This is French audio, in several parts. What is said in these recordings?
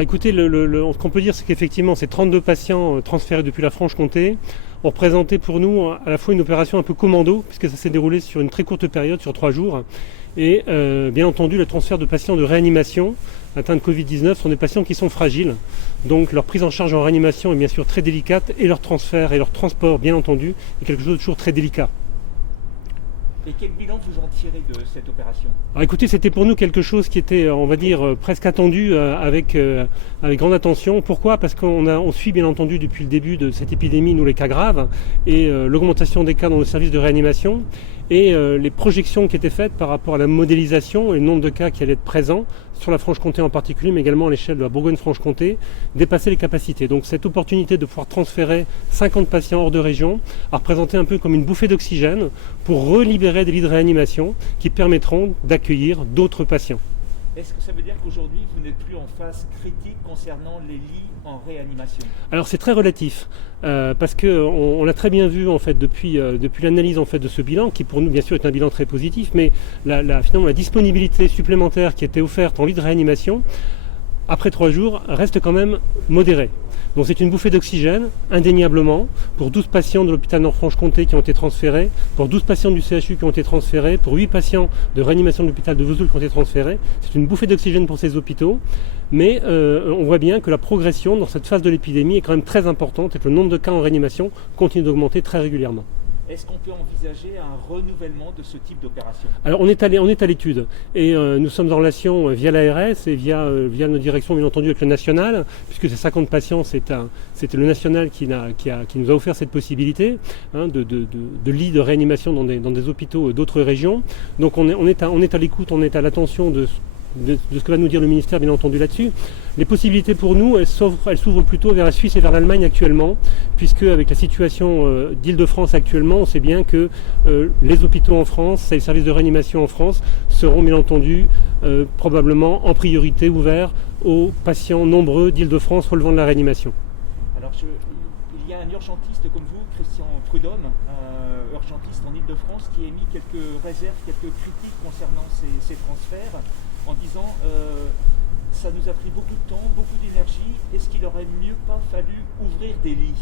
Écoutez, ce qu'on peut dire, c'est qu'effectivement, ces 32 patients transférés depuis la Franche-Comté ont représenté pour nous à la fois une opération un peu commando, puisque ça s'est déroulé sur une très courte période, sur 3 jours, et bien entendu le transfert de patients de réanimation atteints de Covid-19 sont des patients qui sont fragiles. Donc leur prise en charge en réanimation est bien sûr très délicate, et leur transfert et leur transport, bien entendu, est quelque chose de toujours très délicat. Et quel bilan vous en tirez de cette opération? Alors écoutez, c'était pour nous quelque chose qui était, on va dire, presque attendu avec grande attention. Pourquoi? Parce on suit bien entendu depuis le début de cette épidémie, nous, les cas graves et l'augmentation des cas dans le service de réanimation et les projections qui étaient faites par rapport à la modélisation et le nombre de cas qui allaient être présents sur la Franche-Comté en particulier, mais également à l'échelle de la Bourgogne-Franche-Comté, dépassaient les capacités. Donc cette opportunité de pouvoir transférer 50 patients hors de région a représenté un peu comme une bouffée d'oxygène pour relibérer des lits de réanimation qui permettront d'accueillir d'autres patients. Est-ce que ça veut dire qu'aujourd'hui, vous n'êtes plus en phase critique concernant les lits en réanimation? Alors c'est très relatif, parce qu'on l'a très bien vu en fait, depuis l'analyse en fait, de ce bilan, qui pour nous bien sûr est un bilan très positif, mais finalement la disponibilité supplémentaire qui était offerte en lit de réanimation, après 3 jours, reste quand même modérée. Donc c'est une bouffée d'oxygène, indéniablement, pour 12 patients de l'hôpital Nord-Franche-Comté qui ont été transférés, pour 12 patients du CHU qui ont été transférés, pour 8 patients de réanimation de l'hôpital de Vesoul qui ont été transférés. C'est une bouffée d'oxygène pour ces hôpitaux, mais on voit bien que la progression dans cette phase de l'épidémie est quand même très importante et que le nombre de cas en réanimation continue d'augmenter très régulièrement. Est-ce qu'on peut envisager un renouvellement de ce type d'opération? Alors on est à l'étude et nous sommes en relation via l'ARS et via nos directions bien entendu avec le national, puisque ces 50 patients c'était le national qui nous a offert cette possibilité de lits de réanimation dans des hôpitaux d'autres régions. Donc on est à l'écoute, on est à l'attention de ce que va nous dire le ministère bien entendu là-dessus. Les possibilités pour nous, elles s'ouvrent plutôt vers la Suisse et vers l'Allemagne actuellement, puisque avec la situation d'Île-de-France actuellement, on sait bien que les hôpitaux en France et les services de réanimation en France seront bien entendu probablement en priorité ouverts aux patients nombreux d'Île-de-France relevant de la réanimation. Alors il y a un urgentiste comme vous, Christian Prudhomme, urgentiste en Île-de-France, qui a émis quelques réserves, quelques critiques concernant ces transferts, en disant ça nous a pris beaucoup de temps, beaucoup d'énergie, est-ce qu'il aurait mieux pas fallu ouvrir des lits?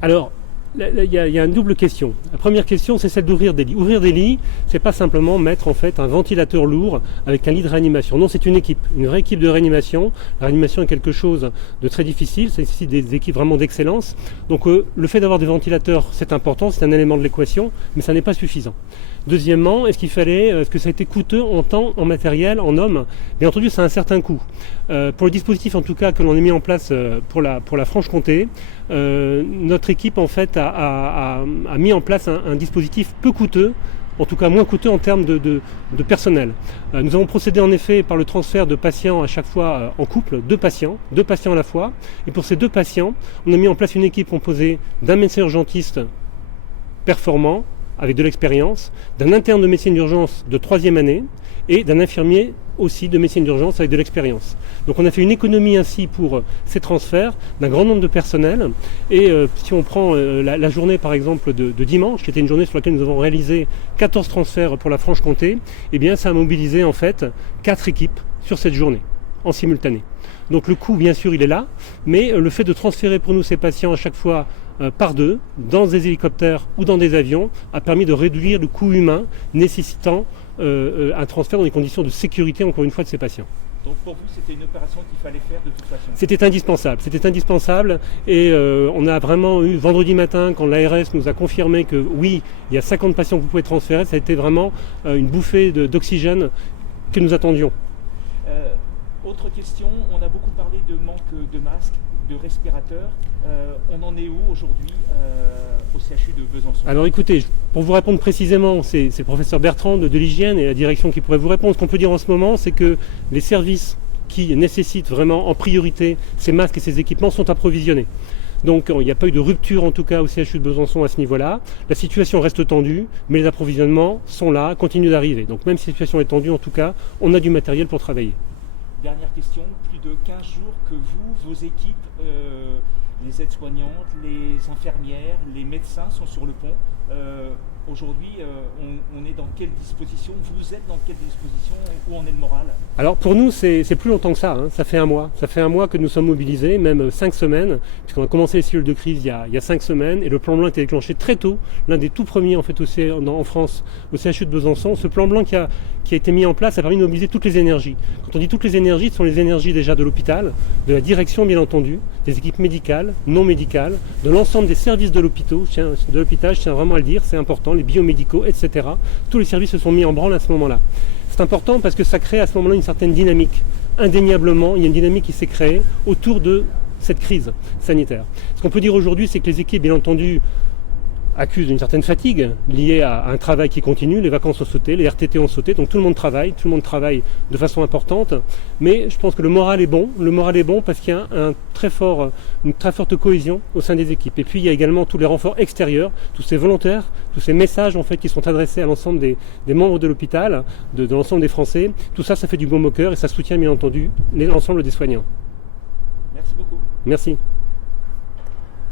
Alors, il y a une double question. La première question, c'est celle d'ouvrir des lits. Ouvrir des lits, c'est pas simplement mettre en fait un ventilateur lourd avec un lit de réanimation. Non, c'est une équipe, une vraie équipe de réanimation. La réanimation est quelque chose de très difficile, c'est ici des équipes vraiment d'excellence. Donc le fait d'avoir des ventilateurs, c'est important, c'est un élément de l'équation, mais ça n'est pas suffisant. Deuxièmement, est-ce que ça a été coûteux en temps, en matériel, en hommes? Bien entendu, ça a un certain coût. Pour le dispositif, en tout cas, que l'on a mis en place pour la Franche-Comté, notre équipe, en fait, a mis en place un dispositif peu coûteux, en tout cas moins coûteux en termes de personnel. Nous avons procédé en effet par le transfert de patients à chaque fois en couple, deux patients à la fois. Et pour ces 2 patients, on a mis en place une équipe composée d'un médecin urgentiste performant, avec de l'expérience, d'un interne de médecine d'urgence de 3e année et d'un infirmier aussi de médecine d'urgence avec de l'expérience. Donc on a fait une économie ainsi pour ces transferts d'un grand nombre de personnels et si on prend la journée par exemple de dimanche, qui était une journée sur laquelle nous avons réalisé 14 transferts pour la Franche-Comté, eh bien ça a mobilisé en fait 4 équipes sur cette journée en simultané. Donc le coût bien sûr il est là, mais le fait de transférer pour nous ces patients à chaque fois par 2, dans des hélicoptères ou dans des avions, a permis de réduire le coût humain nécessitant un transfert dans des conditions de sécurité, encore une fois, de ces patients. Donc pour vous, c'était une opération qu'il fallait faire de toute façon? C'était indispensable et on a vraiment eu, vendredi matin, quand l'ARS nous a confirmé que oui, il y a 50 patients que vous pouvez transférer, ça a été vraiment une bouffée d'oxygène que nous attendions. Autre question, on a beaucoup parlé de manque de masques, de respirateurs. On en est où aujourd'hui au CHU de Besançon? Alors écoutez, pour vous répondre précisément, c'est le professeur Bertrand de l'hygiène et la direction qui pourrait vous répondre. Ce qu'on peut dire en ce moment, c'est que les services qui nécessitent vraiment en priorité ces masques et ces équipements sont approvisionnés. Donc il n'y a pas eu de rupture en tout cas au CHU de Besançon à ce niveau-là. La situation reste tendue, mais les approvisionnements sont là, continuent d'arriver. Donc même si la situation est tendue, en tout cas, on a du matériel pour travailler. Dernière question, plus de 15 jours que vos équipes, les aides-soignantes, les infirmières, les médecins sont sur le pont. Aujourd'hui, on est dans quelle disposition? Vous êtes dans quelle disposition? Où en est le moral? Alors pour nous, c'est plus longtemps que ça, hein. Ça fait un mois. Ça fait un mois que nous sommes mobilisés, même 5 semaines, puisqu'on a commencé les cellules de crise il y a 5 semaines, et le plan blanc a été déclenché très tôt, l'un des tout premiers en fait en France, au CHU de Besançon. Ce plan blanc qui a été mis en place a permis de mobiliser toutes les énergies. Quand on dit toutes les énergies, ce sont les énergies déjà de l'hôpital, de la direction bien entendu, des équipes médicales, non médicales, de l'ensemble des services de l'hôpital, je tiens vraiment à le dire, c'est important, les biomédicaux, etc. Tous les services se sont mis en branle à ce moment-là. C'est important parce que ça crée à ce moment-là une certaine dynamique. Indéniablement, il y a une dynamique qui s'est créée autour de cette crise sanitaire. Ce qu'on peut dire aujourd'hui, c'est que les équipes, bien entendu, accusent une certaine fatigue liée à un travail qui continue, les vacances ont sauté, les RTT ont sauté, donc tout le monde travaille de façon importante, mais je pense que le moral est bon parce qu'il y a une très forte cohésion au sein des équipes. Et puis il y a également tous les renforts extérieurs, tous ces volontaires, tous ces messages en fait qui sont adressés à l'ensemble des membres de l'hôpital, de l'ensemble des Français. Tout ça, ça fait du baume au cœur et ça soutient bien entendu l'ensemble des soignants. Merci beaucoup. Merci.